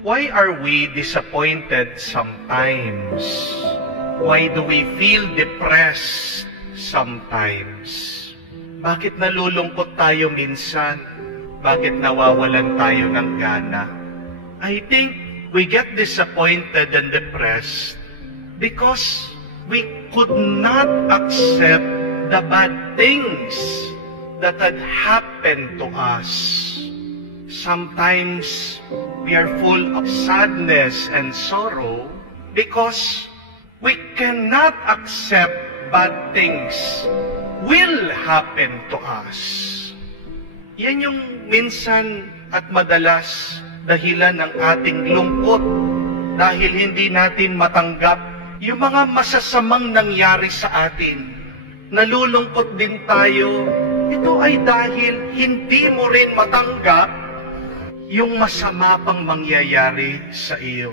Why are we disappointed sometimes? Why do we feel depressed sometimes? Bakit nalulungkot tayo minsan? Bakit nawawalan tayo ng gana? I think we get disappointed and depressed because we could not accept the bad things that had happened to us. Sometimes we are full of sadness and sorrow because we cannot accept bad things will happen to us. Yan yung minsan at madalas dahilan ng ating lungkot dahil hindi natin matanggap yung mga masasamang nangyari sa atin. Nalulungkot din tayo. Ito ay dahil hindi mo rin matanggap yung masama pang mangyayari sa iyo.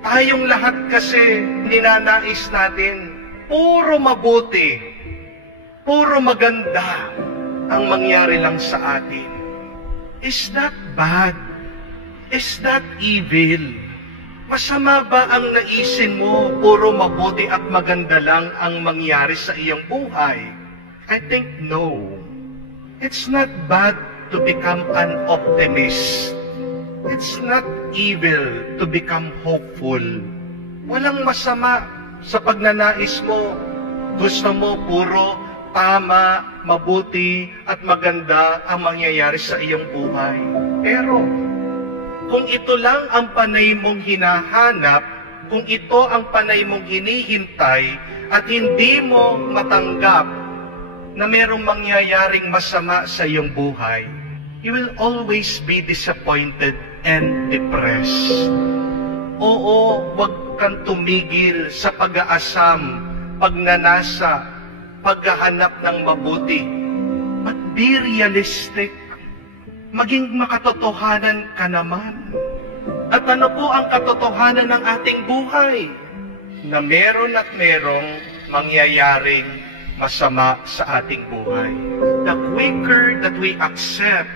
Tayong lahat kasi ninanais natin, puro mabuti, puro maganda ang mangyari lang sa atin. Is that bad? Is that evil? Masama ba ang naisin mo, puro mabuti at maganda lang ang mangyari sa iyong buhay? I think no. It's not bad to become an optimist. It's not evil to become hopeful. Walang masama sa pagnanais mo. Gusto mo puro tama, mabuti at maganda ang mangyayari sa iyong buhay. Pero kung ito lang ang panay mong hinahanap, kung ito ang panay mong hinihintay at hindi mo matanggap na merong mangyayaring masama sa iyong buhay, you will always be disappointed and depressed. Oo, huwag kang tumigil sa pag-aasam, pagnanasa, paghahanap ng mabuti. But be realistic. Maging makatotohanan ka naman. At ano po ang katotohanan ng ating buhay? Na meron at merong mangyayaring masama sa ating buhay. The quicker that we accept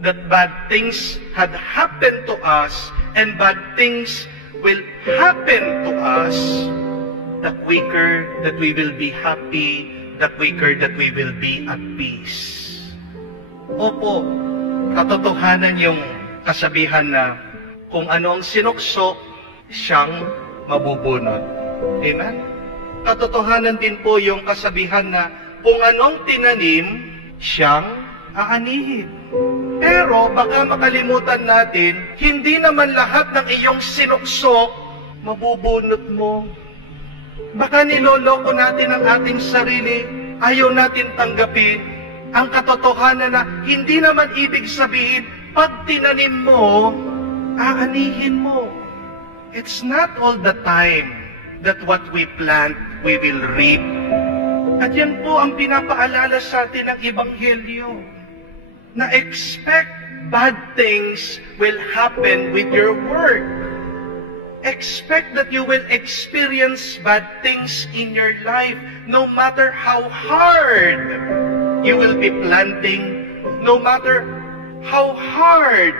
that bad things had happened to us and bad things will happen to us, the quicker that we will be happy, the quicker that we will be at peace. Opo, katotohanan yung kasabihan na kung ano ang sinuksok, siyang mabubunot. Amen? Katotohanan din po yung kasabihan na kung anong tinanim, siyang aanihin. Pero baka makalimutan natin, hindi naman lahat ng iyong sinuksok, mabubunot mo. Baka niloloko natin ang ating sarili, ayaw natin tanggapin ang katotohanan na hindi naman ibig sabihin, pag tinanim mo, aanihin mo. It's not all the time that what we plant, we will reap. At yan po ang pinapaalala sa atin ng Ebanghelyo, na expect bad things will happen with your work. Expect that you will experience bad things in your life, no matter how hard you will be planting, no matter how hard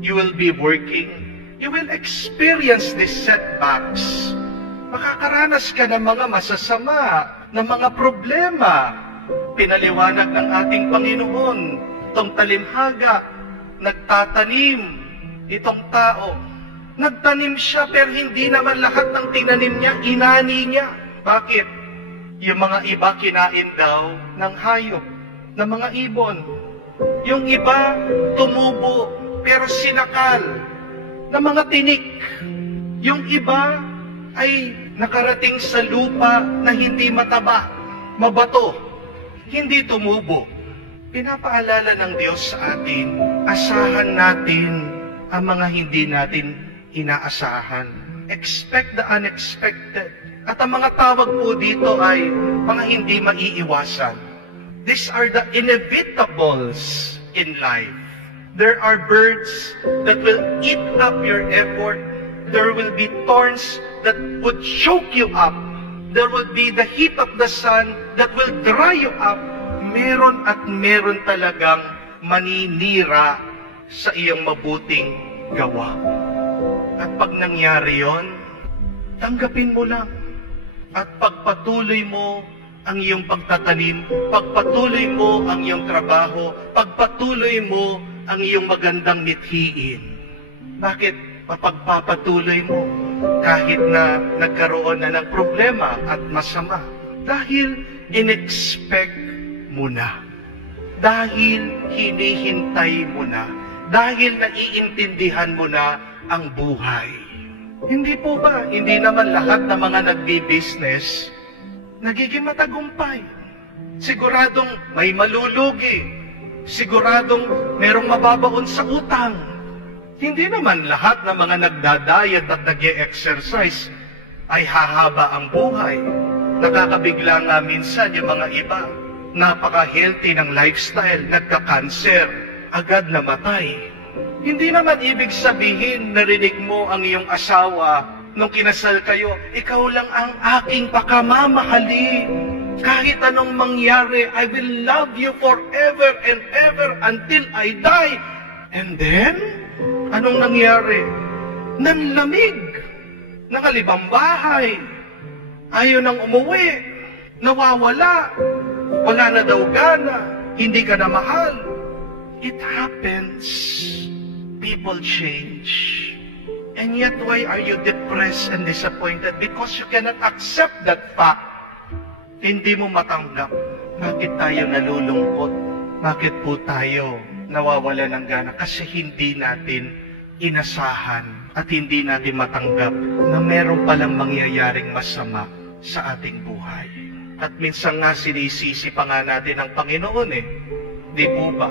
you will be working. You will experience these setbacks. Makakaranas ka ng mga masasama, ng mga problema. Pinaliwanag ng ating Panginoon, itong talimhaga, nagtatanim, itong tao. Nagtanim siya, pero hindi naman lahat ng tinanim niya, inani niya. Bakit? Yung mga iba kinain daw ng hayop, ng mga ibon. Yung iba tumubo, pero sinakal, ng mga tinik. Yung iba ay nakarating sa lupa na hindi mataba, mabato, hindi tumubo. Pinapaalala ng Diyos sa atin, asahan natin ang mga hindi natin inaasahan. Expect the unexpected. At ang mga tawag po dito ay mga hindi maiiwasan. These are the inevitables in life. There are birds that will eat up your effort. There will be thorns that would choke you up. There will be the heat of the sun that will dry you up. Meron at meron talagang maninira sa iyong mabuting gawa. kapag nangyari yon, tanggapin mo lang. At pagpatuloy mo ang iyong pagtatanim, pagpatuloy mo ang iyong trabaho, pagpatuloy mo ang iyong magandang mithiin. Bakit mapagpapatuloy mo kahit na nagkaroon na ng problema at masama? Dahil in-expect mo na. Dahil hinihintay mo na. Dahil naiintindihan mo na ang buhay. Hindi po ba, hindi naman lahat ng mga nagbi-business nagiging matagumpay. Siguradong may malulugi. Siguradong merong mababaon sa utang. Hindi naman lahat ng mga nagdadayat at nag-e-exercise ay hahaba ang buhay. Nakakabigla nga minsan yung mga iba. Napaka-healthy ng lifestyle, nagka-cancer, agad namatay. Hindi naman ibig sabihin narinig mo ang iyong asawa nung kinasal kayo, ikaw lang ang aking pakamamahalin. Kahit anong mangyari, I will love you forever and ever until I die. And then, anong nangyari? Nanlamig. Nakalibang bahay. Ayaw nang umuwi. Nawawala. Wala na daw gana. Hindi ka na mahal. It happens. People change. And yet, why are you depressed and disappointed? Because you cannot accept that fact. Hindi mo matanggap. Bakit tayo nalulungkot? Bakit po tayo nawawala ng gana? Kasi hindi natin inasahan at hindi natin matanggap na meron palang mangyayaring masama sa ating buhay. At minsan nga sinisisi pa nga natin ang Panginoon Di po ba?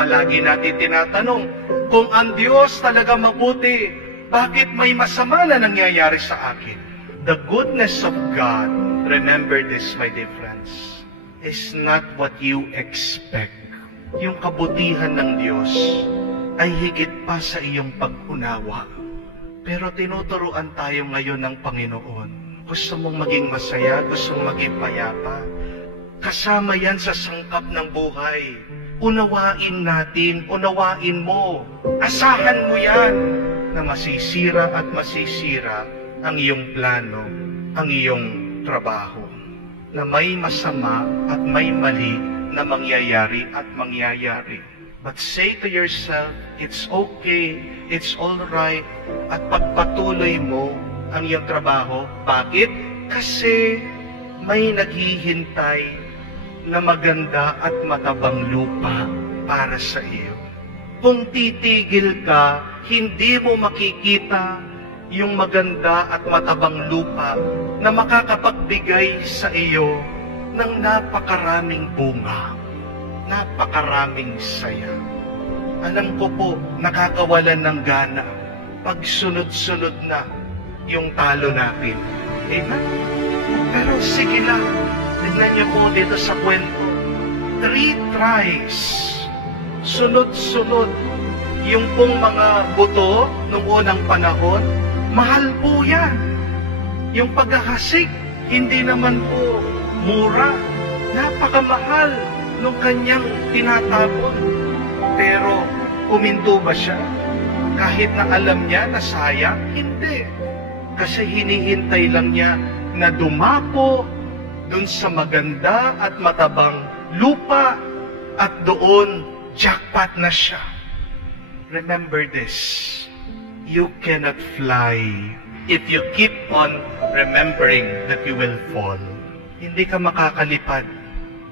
Palagi natin tinatanong, kung ang Diyos talaga mabuti, bakit may masama na nangyayari sa akin? The goodness of God, remember this, my dear friends, is not what you expect. Yung kabutihan ng Diyos ay higit pa sa iyong pag-unawa. Pero tinuturuan tayo ngayon ng Panginoon. Gusto mong maging masaya, gusto mong maging payapa. Kasama yan sa sangkap ng buhay. Unawain natin, unawain mo. Asahan mo yan na masisira at masisira ang iyong plano, ang iyong trabaho. Na may masama at may mali na mangyayari at mangyayari. But say to yourself, it's okay, it's all right, at pagpatuloy mo ang iyong trabaho. Bakit? Kasi may naghihintay na maganda at matabang lupa para sa iyo. Kung titigil ka, hindi mo makikita yung maganda at matabang lupa na makakapagbigay sa iyo ng napakaraming bunga, napakaraming saya. Alam ko po, nakakawalan ng gana pag sunod-sunod na yung talo natin. Amen? Pero sige lang, tignan niyo po dito sa kwento. 3 tries, sunod-sunod, yung pong mga buto nung unang panahon, mahal po yan. Yung paghahasik, hindi naman po mura. Napakamahal nung kanyang tinatapon. Pero, uminto ba siya? Kahit na alam niya na sayang, hindi. Kasi hinihintay lang niya na dumapo dun sa maganda at matabang lupa at doon jackpot na siya. Remember this, you cannot fly if you keep on remembering that you will fall. Hindi ka makakalipad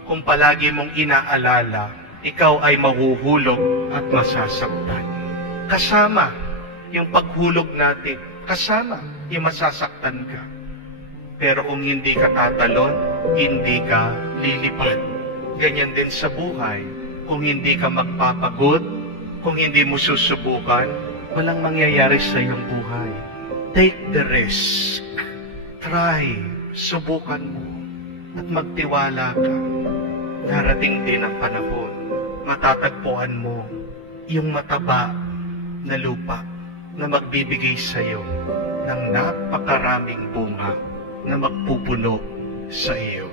kung palagi mong inaalala, ikaw ay mahuhulog at masasaktan. Kasama yung paghulog natin, kasama yung masasaktan ka. Pero kung hindi ka tatalon, hindi ka lilipad. Ganyan din sa buhay. Kung hindi ka magpapagod, kung hindi mo susubukan, walang mangyayari sa iyong buhay. Take the risk. Try. Subukan mo. At magtiwala ka. Darating din ang panahon. Matatagpuan mo yung mataba na lupa na magbibigay sa iyo ng napakaraming bunga na magpupuno sa iyo.